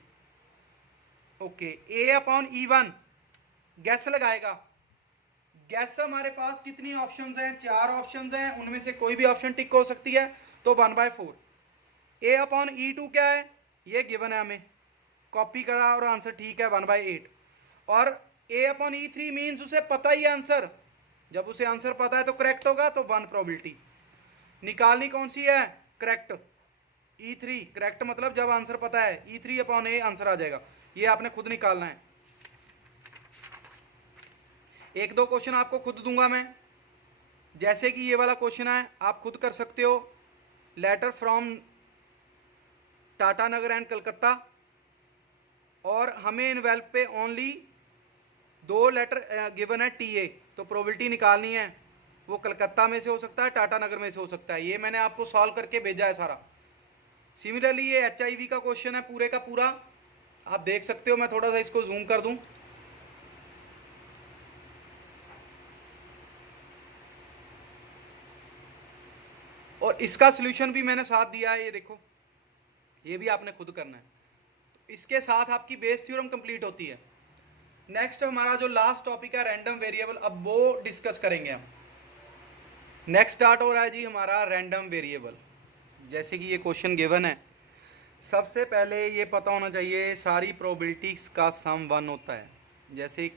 ओके, ए अपॉन E1 गैस लगाएगा। गैस हमारे पास कितनी ऑप्शंस हैं? 4 ऑप्शंस हैं, उनमें से कोई भी ऑप्शन टिक हो सकती है, तो 1/4। ए अपॉन E2 क्या है? ये गिवन है हमें, कॉपी करा और आंसर ठीक है 1/8। और ए अपॉन E3 मीन्स उसे पता ही आंसर, जब उसे आंसर पता है तो करेक्ट होगा, तो 1 प्रोबेबिलिटी। निकालनी कौन सी है? करेक्ट। E3 करेक्ट मतलब जब आंसर पता है, E3 अपॉन ए आंसर आ जाएगा। ये आपने खुद निकालना है। एक दो क्वेश्चन आपको खुद दूंगा मैं, जैसे कि ये वाला क्वेश्चन है, आप खुद कर सकते हो। Letter from Tata Nagar and Calcutta, और हमें इनवेल्प पे ओनली 2 लेटर गिवन है TA, तो प्रोबेबिलिटी निकालनी है। वो कलकत्ता में से हो सकता है, टाटा नगर में से हो सकता है। ये मैंने आपको सॉल्व करके भेजा है सारा। सिमिलरली ये HIV का क्वेश्चन है पूरे का पूरा, आप देख सकते हो। मैं थोड़ा सा इसको जूम कर दूं। और इसका सॉल्यूशन भी मैंने साथ दिया है, ये देखो, ये भी आपने खुद करना है। तो इसके साथ आपकी बेस थ्योरम कंप्लीट होती है। नेक्स्ट हमारा जो लास्ट टॉपिक है रैंडम वेरिएबल, अब वो डिस्कस करेंगे हम। नेक्स्ट स्टार्ट हो रहा है जी हमारा रैंडम वेरिएबल। जैसे कि ये क्वेश्चन गिवन है, सबसे पहले ये पता होना चाहिए सारी प्रोबेबिलिटीज का सम 1 होता है। जैसे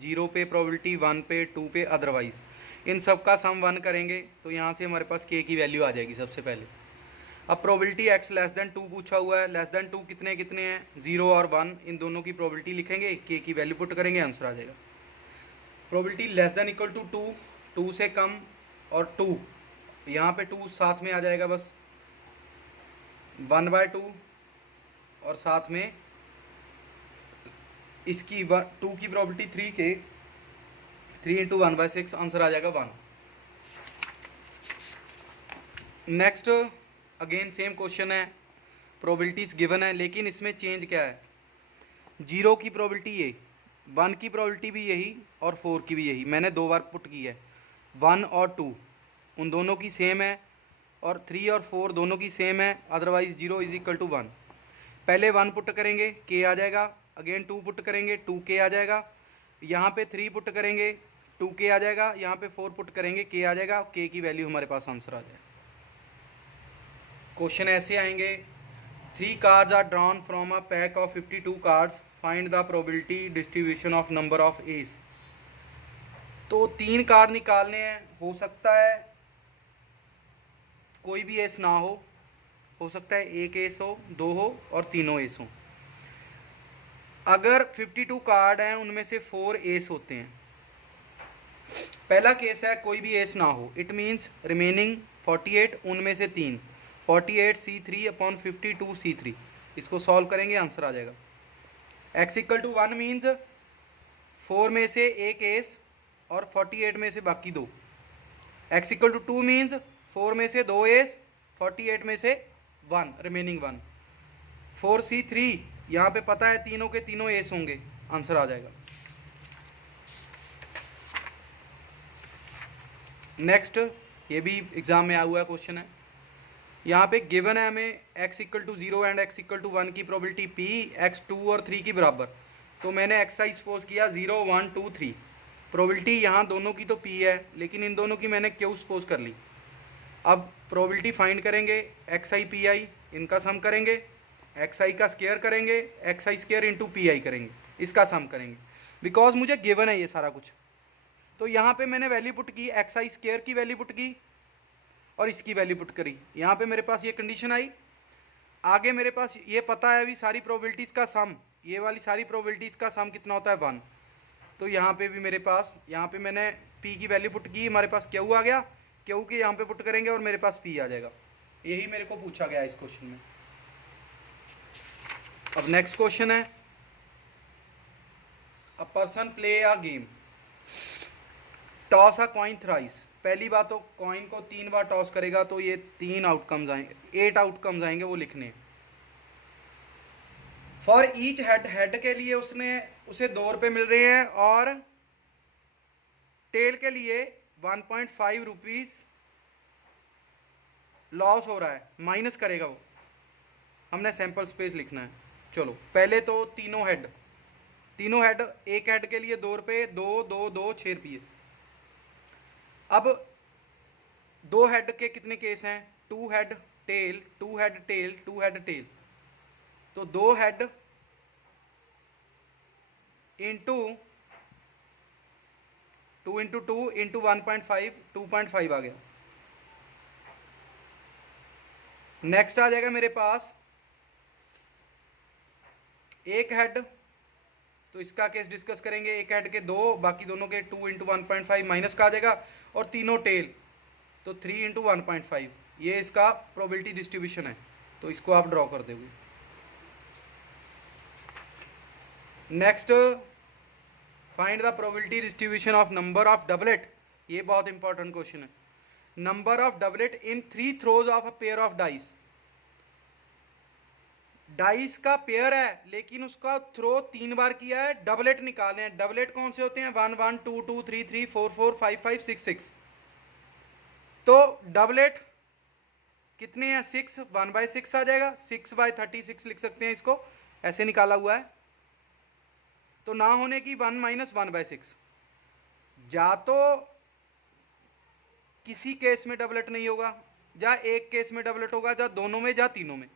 0 पे प्रोबेबिलिटी, 1 पे, 2 पे, अदरवाइज इन सब का सम 1 करेंगे तो यहाँ से हमारे पास k की वैल्यू आ जाएगी सबसे पहले। अब प्रोबेबिलिटी x लेस देन 2 पूछा हुआ है, लेस देन 2 कितने कितने हैं? 0 और 1, इन दोनों की प्रोबेबिलिटी लिखेंगे, k की वैल्यू पुट करेंगे, आंसर आ जाएगा। Probability less than equal to 2, 2 से कम, और 2 यहाँ पे 2 साथ में आ जाएगा बस। 1/2 और साथ में इसकी 2 की प्रॉबिलिटी 3 के 3 इंटू 1/6 आंसर आ जाएगा 1। नेक्स्ट अगेन सेम क्वेश्चन है, प्रोबेबिलिटीज गिवन है, लेकिन इसमें चेंज क्या है, 0 की प्रोबेबिलिटी ये, 1 की प्रोबेबिलिटी भी यही और 4 की भी यही, मैंने 2 बार पुट की है। 1 और 2 उन दोनों की सेम है और 3 और 4 दोनों की सेम है, अदरवाइज 0 इज इक्वल टू 1। पहले 1 पुट करेंगे के आ जाएगा, अगेन 2 पुट करेंगे 2k आ जाएगा, यहाँ पे 3 पुट करेंगे 2k आ जाएगा, यहाँ पे 4 पुट करेंगे k आ जाएगा, k की वैल्यू हमारे पास आंसर आ जाएगा। क्वेश्चन ऐसे आएंगे, 3 cards are drawn from a pack of 52 cards, find the probability distribution of number of aces. तो 3 कार्ड निकालने हैं, हो सकता है कोई भी एस ना हो सकता है एक एस हो, 2 हो और तीनों एस हो। अगर 52 कार्ड हैं उनमें से 4 एस होते हैं, पहला केस है कोई भी एस ना हो, इट मीन्स रिमेनिंग 48 उनमें से 3, 48c3 अपॉन 52c3, इसको सॉल्व करेंगे आंसर आ जाएगा। x इक्वल टू 1 मीन्स 4 में से एक एस और 48 में से बाकी 2। x इक्वल टू 2 मीन्स 4 में से 2 एस, 48 में से 1 रिमेनिंग 1। 4c3 यहाँ पे पता है तीनों के तीनों एस होंगे, आंसर आ जाएगा। नेक्स्ट, ये भी एग्जाम में आया हुआ क्वेश्चन है, यहाँ पे गिवन है हमें x equal to 0 and x equal to 1 की प्रोबेबिलिटी p x 2 और 3 की बराबर, तो मैंने x आई सपोज किया 0 1 2 3, प्रोबेबिलिटी यहाँ दोनों की तो p है लेकिन इन दोनों की मैंने q सपोज कर ली। अब प्रोबेबिलिटी फाइंड करेंगे, x आई पी आई इनका सम करेंगे, x आई का स्क्वायर करेंगे, x I square into P I करेंगे, इसका सम करेंगे, बिकॉज मुझे गिवन है ये सारा कुछ। तो यहाँ पे मैंने वैल्यू पुट की, एक्स आई स्क्वायर की वैल्यू पुट की और इसकी वैल्यू पुट करी, यहाँ पे मेरे पास ये कंडीशन आई। आगे मेरे पास ये पता है अभी सारी प्रोबेबिलिटीज़ का सम, ये वाली सारी प्रोबेबिलिटीज़ का सम कितना होता है 1। तो यहाँ पे भी मेरे पास, यहाँ पे मैंने p की वैल्यू पुट की, हमारे पास q आ गया, q के यहाँ पे पुट करेंगे और मेरे पास p आ जाएगा। यही मेरे को पूछा गया इस क्वेश्चन में। अब नेक्स्ट क्वेश्चन है, a person play a game, toss a coin thrice. पहली बात तो कॉइन को 3 बार टॉस करेगा तो ये 3 आउटकम्स आएंगे, 8 आउटकम्स आएंगे, वो लिखने हैं। फॉर ईच हेड, हेड के लिए उसे 2 रुपये मिल रहे हैं और टेल के लिए 1.5 रुपीज़ लॉस हो रहा है, माइनस करेगा वो, हमने सैंपल स्पेस लिखना है। चलो पहले तो तीनों हेड, एक हेड के लिए 2 रुपये, 2 2 2 6 रुपये। अब 2 हेड के कितने केस हैं, 2 head tail 2 head tail 2 head tail, तो 2 हेड इंटू 2 इंटू 2 इंटू 1.5, 2.5 आ गया। नेक्स्ट आ जाएगा मेरे पास एक हेड, तो इसका केस डिस्कस करेंगे, एक हेड के 2, बाकी दोनों के 2 इंटू 1.5 माइनस का आ जाएगा, और तीनों टेल तो 3 इंटू 1.5, ये इसका प्रोबेबिलिटी डिस्ट्रीब्यूशन है, तो इसको आप ड्रॉ कर दोगे। Next, find the probability distribution of number of doublet, ये बहुत इंपॉर्टेंट क्वेश्चन है। Number of doublet in 3 throws of a pair of dice, dice का पेयर है लेकिन उसका थ्रो 3 बार किया है, डबलेट निकालने हैं। डबलेट कौन से होते हैं, 1 1 2 2 3 3 4 4 5 5 6 6, तो डबलेट कितने हैं 6, 1/6 आ जाएगा, 6/36 लिख सकते हैं इसको, ऐसे निकाला हुआ है। तो ना होने की 1 माइनस 1/6, जा तो किसी केस में डबलेट नहीं होगा, जा एक केस में डबलेट होगा, जा दोनों में, जा तीनों में।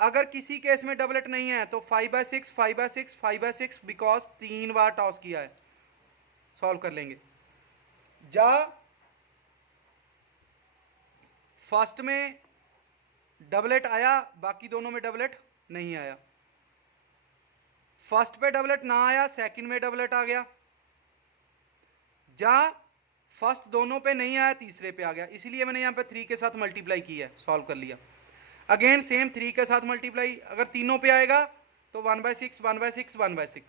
अगर किसी केस में डबलेट नहीं है तो 5/6 5/6 5/6, बिकॉज 3 बार टॉस किया है, सॉल्व कर लेंगे। जा फर्स्ट में डबलेट आया, बाकी दोनों में डबलेट नहीं आया, फर्स्ट पे डबलेट ना आया, सेकंड में डबलेट आ गया, जा फर्स्ट दोनों पे नहीं आया, तीसरे पे आ गया, इसलिए मैंने यहाँ पे 3 के साथ मल्टीप्लाई किया है, सॉल्व कर लिया। अगेन सेम 3 के साथ मल्टीप्लाई, अगर तीनों पे आएगा तो 1/6 1/6 1/6।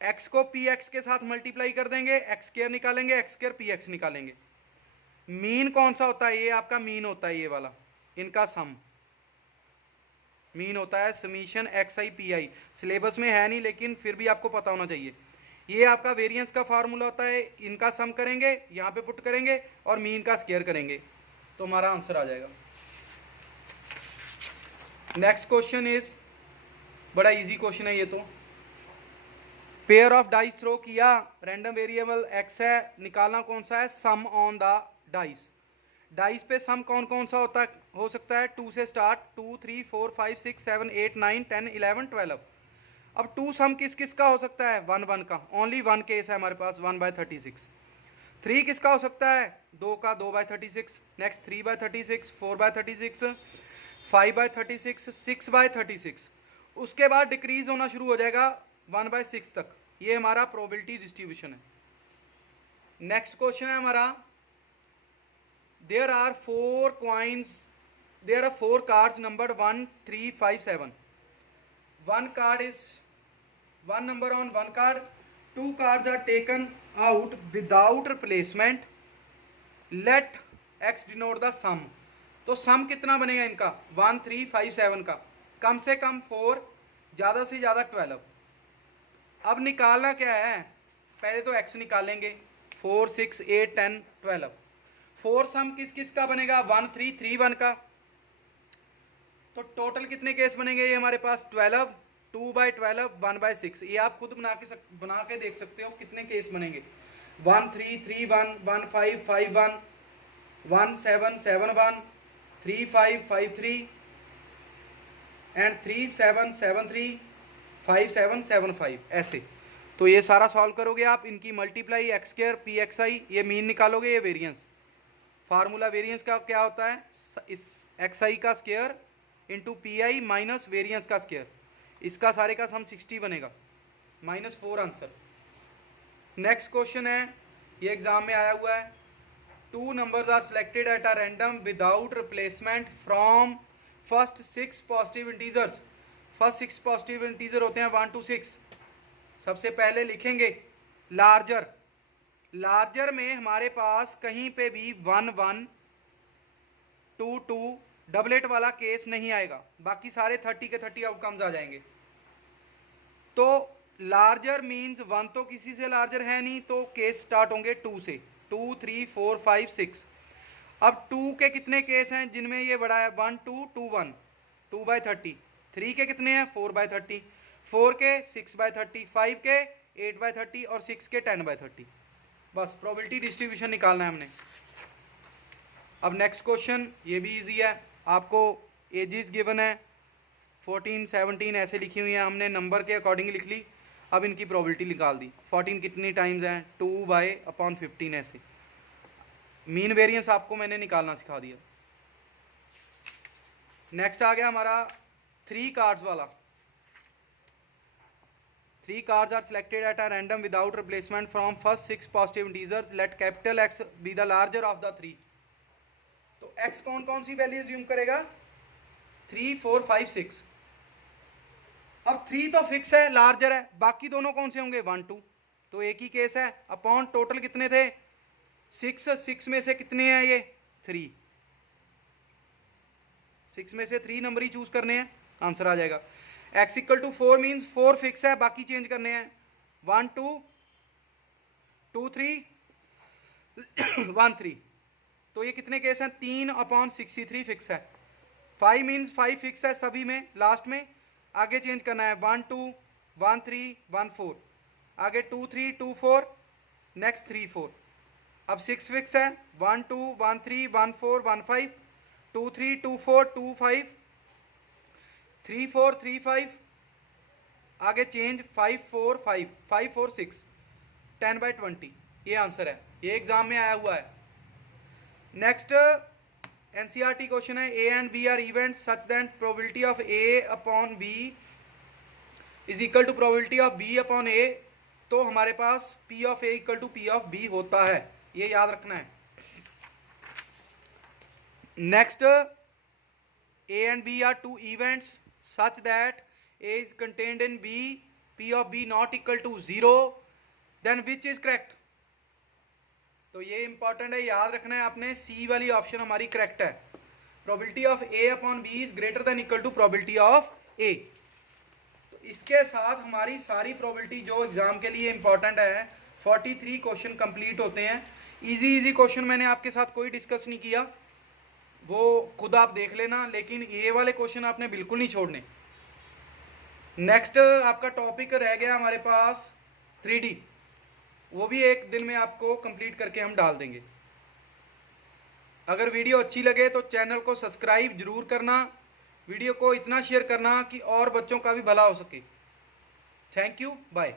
एक्स को पी एक्स के साथ मल्टीप्लाई कर देंगे, एक्स स्क्वायर निकालेंगे, एक्स स्क्वायर पी एक्स निकालेंगे। मीन कौन सा होता है? ये आपका मीन होता है, ये वाला इनका सम मीन होता है, summation x I P I. Syllabus में है नहीं लेकिन फिर भी आपको पता होना चाहिए। ये आपका वेरिएंस का फार्मूला होता है, इनका सम करेंगे, यहाँ पे पुट करेंगे और मीन का स्क्वायर करेंगे तो हमारा आंसर आ जाएगा। नेक्स्ट क्वेश्चन इज, बड़ा इजी क्वेश्चन है ये तो। पेयर ऑफ डाइस थ्रो किया, रैंडम वेरिएबल एक्स है, निकालना कौन सा है? सम ऑन द डाइस। डाइस पे सम कौन कौन सा होता है? हो सकता है 2 से स्टार्ट, 2 3 4 5 6 7 8 9 10 11 12। अब 2 सम किस किस का हो सकता है? 1 1 का, ओनली 1 केस है हमारे पास, 1/36। 3 किसका हो सकता है? 2 का, 2/36। नेक्स्ट 3/36, 4/36, 5/36, 6/36। उसके बाद डिक्रीज होना शुरू हो जाएगा 1/6 तक। ये हमारा प्रोबेबिलिटी डिस्ट्रीब्यूशन है। नेक्स्ट क्वेश्चन है हमारा, there are 4 coins, there are 4 cards numbered 1 3 5 7. One card is one number on one card, 2 cards are taken out without replacement, let x denote the sum। तो सम कितना बनेगा इनका? 1 3 5 7 का, कम से कम 4, ज़्यादा से ज़्यादा 12। अब निकालना क्या है? पहले तो x निकालेंगे, 4 6 8 10 12। 4 सम किस किस का बनेगा? 1 3 3 1 का। तो टोटल कितने केस बनेंगे ये हमारे पास? 12, 2/12, 1/6। ये आप खुद बना के देख सकते हो कितने केस बनेंगे। 1 3 3 1, 1 5 5 1, 1 7 7 1, 3 5 5 3 एंड 3 7 7 3, 5 7 7 5, ऐसे। तो ये सारा सॉल्व करोगे आप, इनकी multiply x square P x I, ये मीन निकालोगे, ये वेरिएंस। फार्मूला वेरिएंस का क्या होता है? इस एक्स आई का square into P I minus variance का स्क्वायर। इसका सारे का सम 60 बनेगा, -4 आंसर। नेक्स्ट क्वेश्चन है, ये एग्जाम में आया हुआ है। 2 numbers are selected at a random without replacement from first 6 positive integers. First 6 positive integer होते हैं 1 to 6। सबसे पहले लिखेंगे लार्जर। लार्जर में हमारे पास कहीं पे भी 1 1 2 2 डबलेट वाला केस नहीं आएगा, बाकी सारे 30 के 30 आउटकम्स आ जाएंगे। तो लार्जर मींस 1 तो किसी से लार्जर है नहीं, तो केस स्टार्ट होंगे 2 से, 2 3 4 5 6। अब 2 के कितने केस हैं जिनमें ये बड़ा है? 1 2 2 1, 2/30। 3 के कितने हैं? 4/30। 4 के 6/30, 5 के 8/30 और 6 के 10/30। बस प्रोबेबिलिटी डिस्ट्रीब्यूशन निकालना है हमने। अब नेक्स्ट क्वेश्चन, ये भी इजी है। आपको एजेस गिवन है 14 17 ऐसे लिखी हुई हैं, हमने नंबर के अकॉर्डिंग लिख ली। अब इनकी प्रोबेबिलिटी निकाल दी। 14 कितनी टाइम्स हैं? 2/15 ऐसे। मीन वेरिएंस आपको मैंने निकालना सिखा दिया। नेक्स्ट आ गया हमारा 3 कार्ड्स वाला। 3 cards are selected at a random without replacement from first 6 positive integers. Let capital X be the larger of the 3. तो x कौन कौन सी वैल्यू ज्यूम करेगा? 3 4 5 6। अब 3 तो फिक्स है, लार्जर है, बाकी दोनों कौन से होंगे? 1 2। तो एक ही केस है। अपॉन टोटल कितने थे? 6। 6 में से कितने हैं ये? 3। 6 में से 3 नंबर ही चूज करने हैं, आंसर आ जाएगा। x equal to 4 means 4 fix है, बाकी चेंज करने हैं। 1 2 2 3 1 3। तो ये कितने केस हैं? 3/63 फिक्स है। 5 मीन्स 5 फिक्स है सभी में, लास्ट में आगे चेंज करना है। 1 2 1 3 1 4, आगे 2 3 2 4, नेक्स्ट 3 4। अब 6 फिक्स है। 1 2 1 3 1 4 1 5, 2 3 2 4 2 5, 3 4 3 5, आगे चेंज 5 4 5 5 4 6, 10/20। ये आंसर है, ये एग्जाम में आया हुआ है। नेक्स्ट एनसीईआरटी क्वेश्चन है, A and B are event such that probability of A upon B is equal to probability of B upon A. तो हमारे पास P of A equal to P of B होता है, ये याद रखना है। Next A and B are two events such that A is contained in B, P of B not equal to 0, then which is correct? तो ये important है, याद रखना है आपने, सी वाली ऑप्शन हमारी करेक्ट है। Probability of A upon B is greater than equal to probability of A. तो इसके साथ हमारी सारी प्रोबेबिलिटी जो एग्जाम के लिए इंपॉर्टेंट है 43 क्वेश्चन कंप्लीट होते हैं। इजी क्वेश्चन मैंने आपके साथ कोई डिस्कस नहीं किया, वो खुद आप देख लेना, लेकिन ये वाले क्वेश्चन आपने बिल्कुल नहीं छोड़ने। नेक्स्ट आपका टॉपिक रह गया हमारे पास 3D, वो भी एक दिन में आपको कंप्लीट करके हम डाल देंगे। अगर वीडियो अच्छी लगे तो चैनल को सब्सक्राइब जरूर करना, वीडियो को इतना शेयर करना कि और बच्चों का भी भला हो सके। Thank you, bye.